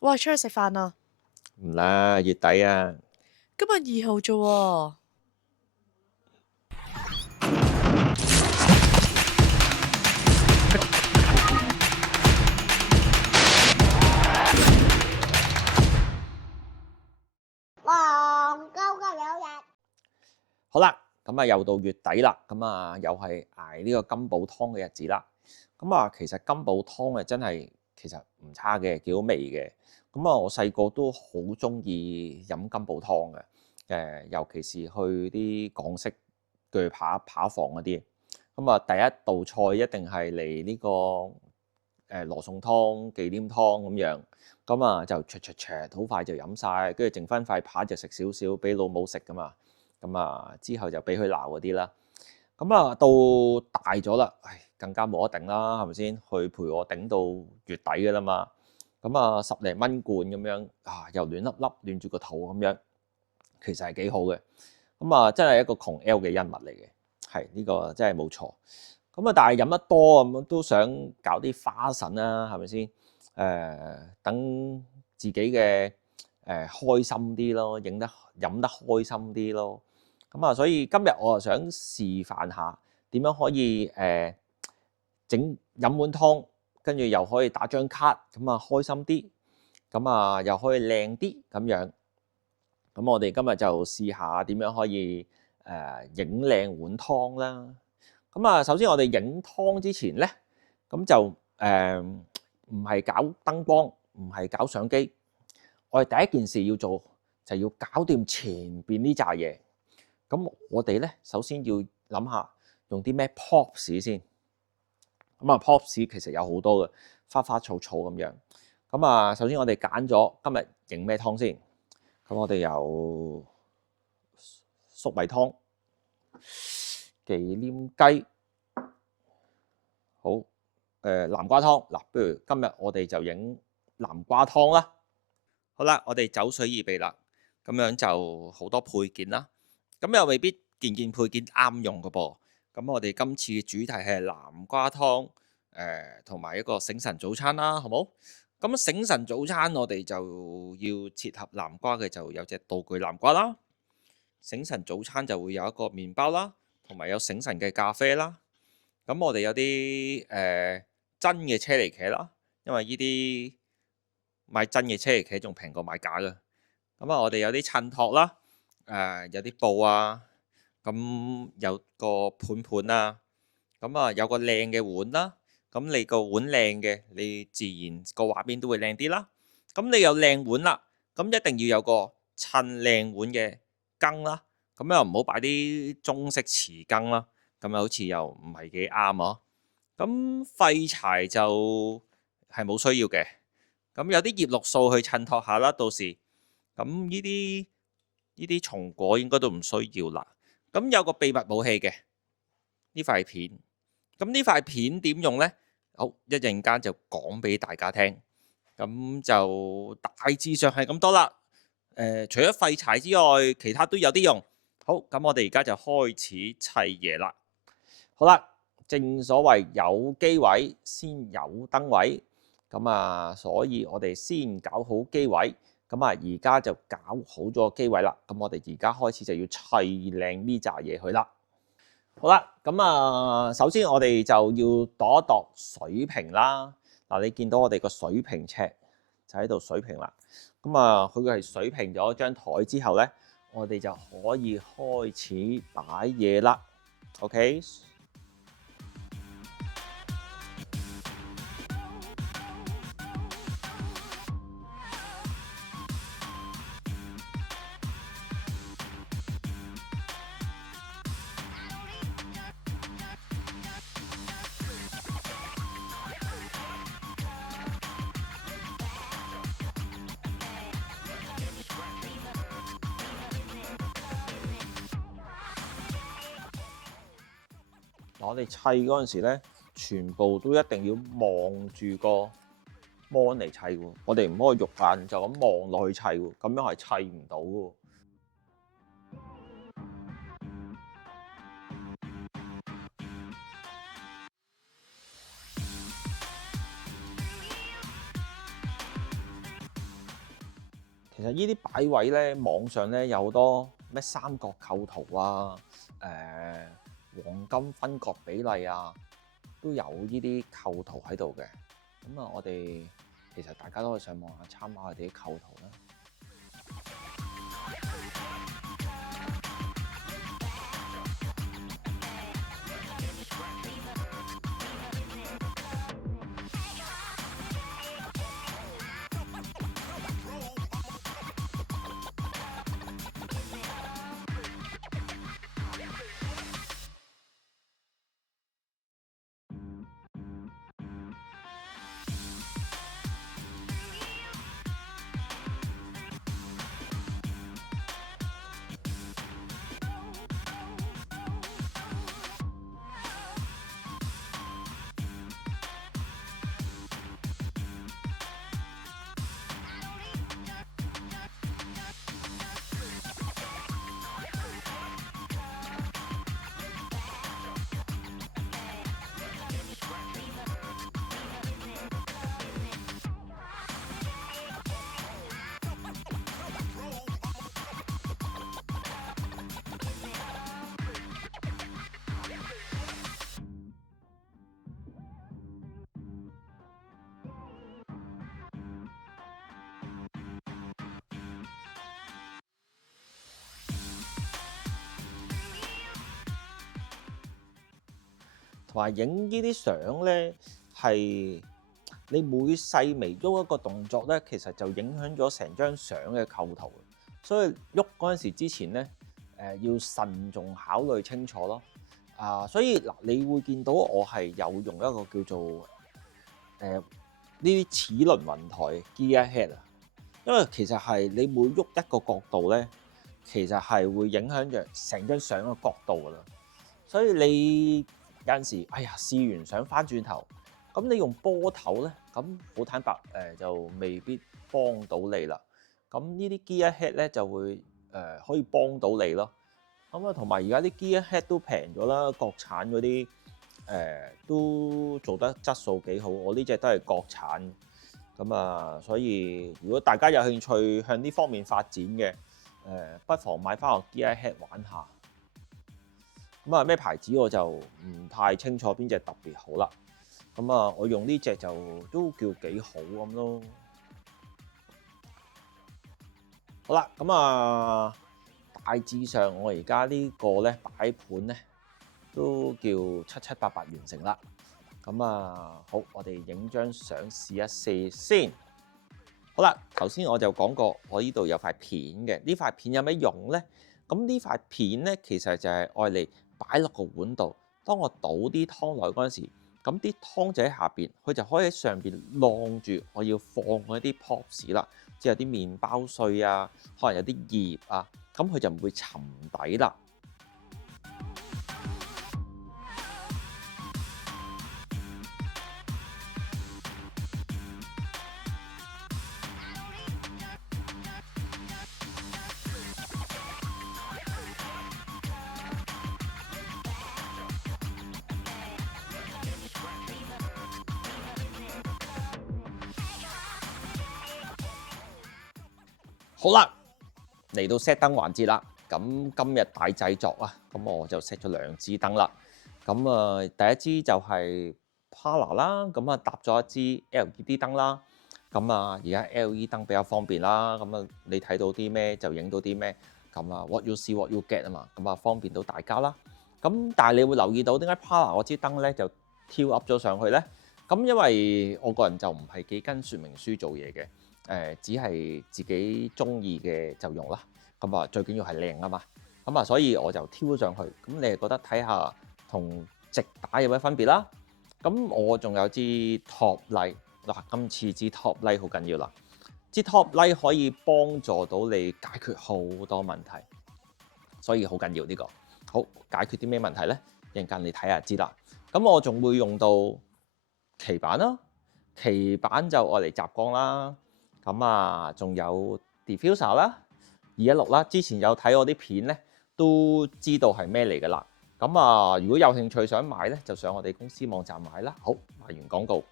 喂，出去食飯啊！唔啦，月底啊，今日2號啫喎。黃高嘅有日，好啦，咁啊又到月底啦，咁啊又係捱呢個金寶湯嘅日子啦。咁啊，其實金寶湯啊真係其實唔差嘅，幾好味嘅。咁啊，我細個都好中意飲金寶湯嘅，尤其是去啲港式鋸扒房嗰啲。咁啊，第一道菜一定係嚟呢個羅宋湯、忌廉湯咁樣。咁啊就好快就飲晒，跟住剩翻塊扒就食少少，俾老母食噶嘛。咁啊之後就俾佢鬧嗰啲啦。咁啊到大咗啦，唉更加冇得頂啦，係咪先？去陪我頂到月底嘅啦嘛。咁啊10零蚊罐咁樣啊，又暖粒粒暖住個肚咁樣，其實係幾好嘅。咁啊真係一個窮 L 嘅恩物嚟嘅，係呢個真係冇錯。咁啊但係飲得多咁都想搞啲花神啦，係咪先？等自己嘅開心啲咯，飲得開心啲咯。咁啊，所以今日我就想示範下點樣可以飲碗湯，跟住又可以打張卡，咁啊開心啲，咁啊又可以靚啲咁樣。咁我哋今日就試下點樣可以影靚碗湯啦。咁啊，首先我哋影湯之前咧，咁就唔係搞燈光，唔係搞相機，我哋第一件事要做就要搞掂前邊呢扎嘢。咁我哋咧首先要諗下用啲咩 props 先。咁啊 props 其實有好多嘅，花花草草咁樣。咁啊，首先我哋揀咗今日影咩湯先。咁我哋有粟米湯、忌廉雞，好南瓜湯。嗱，不如今日我哋就影南瓜湯啦。好啦，我哋酒水預備啦，咁樣就好多配件啦。咁又未必件配件啱用嘅噃。咁我哋今次嘅主題係南瓜湯，同埋一個醒神早餐啦，好冇？咁醒神早餐我哋就要切合南瓜嘅，就有隻道具南瓜啦。醒神早餐就會有一個麵包啦，同埋有醒神嘅咖啡啦。咁我哋有啲真嘅車厘茄啦，因為呢啲買真嘅車厘茄仲平過買假嘅。咁啊，我哋有啲襯托啦，有啲布啊，咁有個盤啊，咁啊有個靚嘅碗啦。咁你個碗靚嘅，你自然個畫面都會靚啲啦。咁你有靚碗啦，咁一定要有個襯靚碗嘅羹啦。咁又唔好擺啲中式瓷羹啦，咁又好似又唔係幾啱啊。咁廢柴就係冇需要嘅。咁有啲葉綠素去襯托下啦，到時咁呢啲松果應該都唔需要啦。咁有個秘密武器嘅呢塊片，咁呢塊片點用呢？好，一陣間就講俾大家聽。咁就大致上係咁多啦。除咗廢柴之外，其他都有啲用。好，咁我哋而家就開始砌嘢啦。好啦，正所謂有機位先有燈位，咁啊，所以我哋先搞好機位。咁啊，而家就搞好咗個機位啦。咁我哋而家開始就要砌靚呢扎嘢去啦。好啦，咁啊，首先我哋就要度一度水平啦。嗱，你見到我哋個水平尺就喺度水平啦。咁啊，佢係水平咗張台之後咧，我哋就可以開始擺嘢啦。OK。我哋砌嗰陣時咧，全部都一定要望住個 mon 嚟砌喎。我哋唔可以肉眼就咁望落去砌喎，咁樣係砌唔到喎。其實呢啲擺位咧，網上咧有好多咩三角構圖啊、黃金分割比例啊，都有呢啲構圖喺度嘅。咁啊，我哋其實大家都可以上網下參考下啲構圖啦。同埋影呢啲相咧，係你每細微喐一個動作咧，其實就影響咗成張相嘅構圖。所以喐嗰陣時之前咧，要慎重考慮清楚咯。所以嗱，你會見到我係有用一個叫做呢啲齒輪雲台 Gearhead 啊，因為其實係你每喐一個角度咧，其實係會影響着成張相嘅角度噶啦。所以你有陣時，哎呀，試完想翻轉頭，咁你用波頭咧，咁好坦白就未必幫到你啦。咁呢啲 Gearhead 咧就會可以幫到你咯。咁啊，同埋而家啲 Gearhead 都平咗啦，國產嗰啲都做得質素幾好。我呢隻都係國產，咁啊，所以如果大家有興趣向呢方面發展嘅，不妨買翻個 Gearhead 玩下。咁啊，咩牌子我就唔太清楚邊隻特別好啦。咁啊，我用呢隻就都叫幾好咁咯。好啦，咁啊，大致上我而家呢個咧擺盤咧都叫七七八八完成啦。咁啊，好，我哋影張相試一試先。好啦，頭先我就講過，我呢度有塊片嘅。呢塊片有咩用咧？咁呢塊片咧，其實就係愛嚟擺落個碗度。當我倒啲湯落去嗰陣時，咁啲湯就喺下邊，佢就可以喺上邊晾住我要放嗰啲 pops 啦，即係有啲麵包碎啊，可能有啲葉啊，咁佢就唔會沉底啦。好啦，嚟到 set 燈環節啦。咁今日大製作啊，咁我就 set 咗兩支燈啦。咁啊，第一支就係 Pala 啦，咁啊搭咗一支 LED 燈啦。咁啊，而家 LED 燈比較方便啦。咁啊，你睇到啲咩就影到啲咩。咁啊 ，what you see what you get 啊嘛。咁啊，方便到大家啦。咁但係你會留意到點解 Pala 嗰支燈咧就跳 up 咗上去咧？咁因為我個人就唔係幾跟說明書做嘢嘅。只係自己中意嘅就用啦，咁啊最緊要係靚啊嘛，咁啊所以我就挑咗上去。咁你係覺得睇下同直打有咩分別啦？咁我仲有支 Top Light 嗱，今次支 Top Light 好緊要啦，支 Top Light 可以幫助到你解決好多問題，所以好緊要呢個。好，解決啲咩問題咧？一陣間你睇下知啦。咁我仲會用到旗板啦，旗板就愛嚟集光啦。咁啊，仲有 diffuser 啦，216啦，之前有睇我啲片咧，都知道係咩嚟㗎啦。咁啊，如果有興趣想買咧，就上我哋公司網站買啦。好，賣完廣告。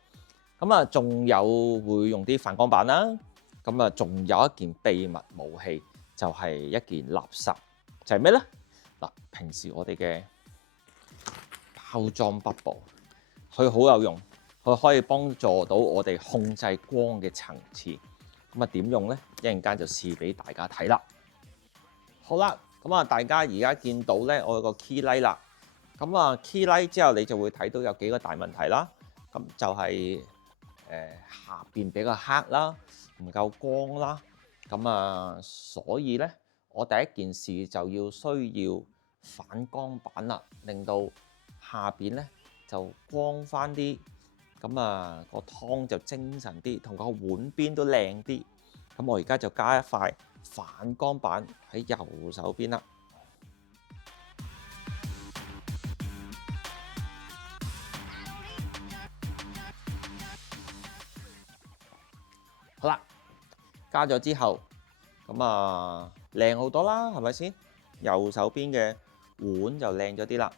咁啊，仲有會用啲反光板啦，咁啊，仲有一件秘密武器，就係一件垃圾，就係咩咧？嗱，平時我哋嘅包裝 bubble， 佢好有用，佢可以幫助到我哋控制光嘅層次。咁啊，點用咧？一陣間就試俾大家睇啦。好啦，咁啊，大家而家見到咧，我有個 key light 啦。咁啊 key light 之後，你就會睇到有幾個大問題啦。咁就係下邊比較黑啦，唔夠光啦。咁啊，所以咧，我第一件事就需要反光板啦，令到下邊咧就光翻啲。咁啊，個湯就精神啲，同個碗邊都靚啲。咁我而家就加一塊反光板喺右手邊啦。好啦，加咗之後，咁啊靚好多啦，係咪先？右手邊嘅碗就靚咗啲啦。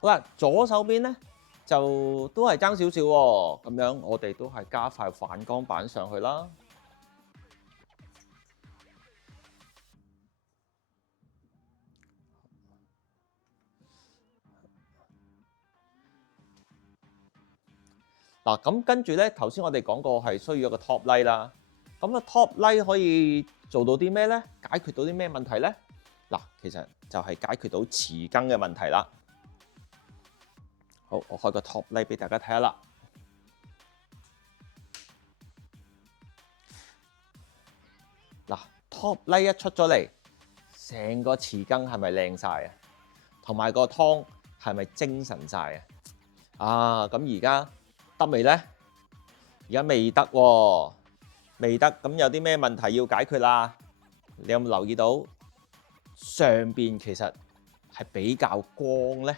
好啦，左手邊咧就都係爭少少喎，咁樣我哋都係加塊反光板上去啦。嗱，咁跟住咧，頭先我哋講過係需要一個 top light 啦。咁啊 top light 可以做到啲咩咧？解決到啲咩問題咧？嗱，其實就係解決到匙羹嘅問題啦。好，我開個 top light 俾大家睇下啦。嗱，top light 一出咗嚟，成個匙羹係咪靚晒啊？同埋個湯係咪精神晒啊？啊，咁而家得未咧？而家未得喎，未得。咁有啲咩問題要解決啦？你有冇留意到上邊其實係比較光咧？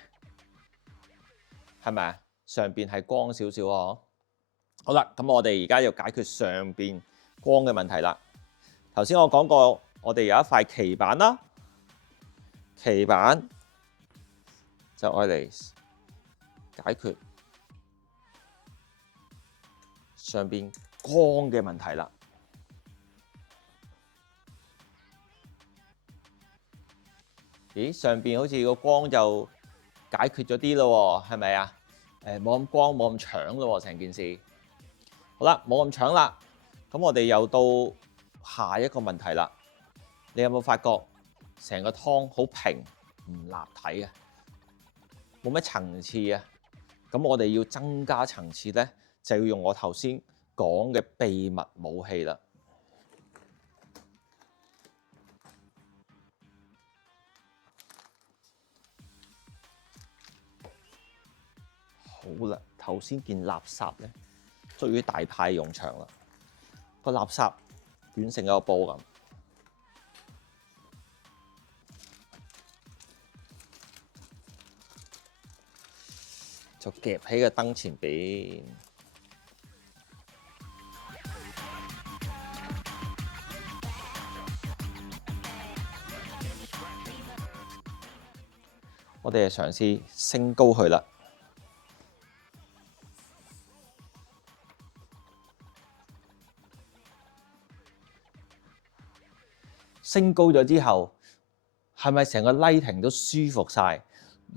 係咪啊？上邊係光少少喎。好啦，咁我哋而家要解決上邊光嘅問題啦。頭先我講過，我哋有一塊棋板啦，棋板就愛嚟解決上邊光嘅問題啦。咦，上邊好似個光就解決咗啲咯喎，係咪啊？冇咁光，冇咁搶咯喎，成件事。好啦，冇咁搶啦，咁我哋又到下一個問題啦。你有冇發覺成個湯好平，唔立體啊？冇乜層次啊？咁我哋要增加層次咧，就要用我頭先講嘅秘密武器啦。好啦，頭先件垃圾咧，終於大派用場啦。個垃圾捲成一個波咁，就夾喺個燈前邊。我哋就嘗試升高佢啦。升高咗之後，係咪成個 lighting 都舒服晒、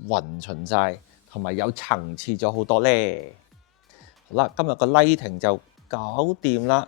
勻循晒，同埋有層次咗好多咧？好啦，今日個 lighting 就搞掂啦。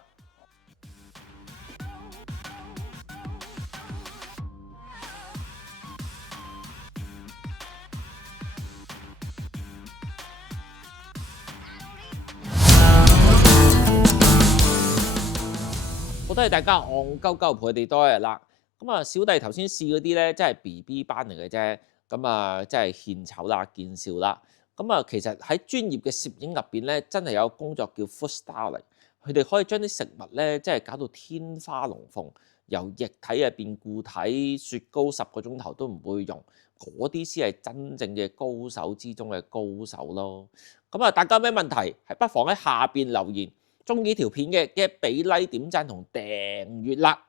好多謝大家戇鳩鳩陪佢哋多一日啦。咁啊，小弟頭先試嗰啲咧，真係 BB 班嚟嘅啫。咁啊，真係獻醜啦，見笑啦。咁啊，其實喺專業嘅攝影入邊咧，真係有個工作叫 food styling。佢哋可以將啲食物咧，真係搞到天花龍鳳，由液體啊變固體，雪糕10個鐘頭都唔會溶。嗰啲先係真正嘅高手之中嘅高手咯。咁啊，大家有咩問題係不妨喺下邊留言。中意條片嘅，記得俾 like、點讚同訂閱啦！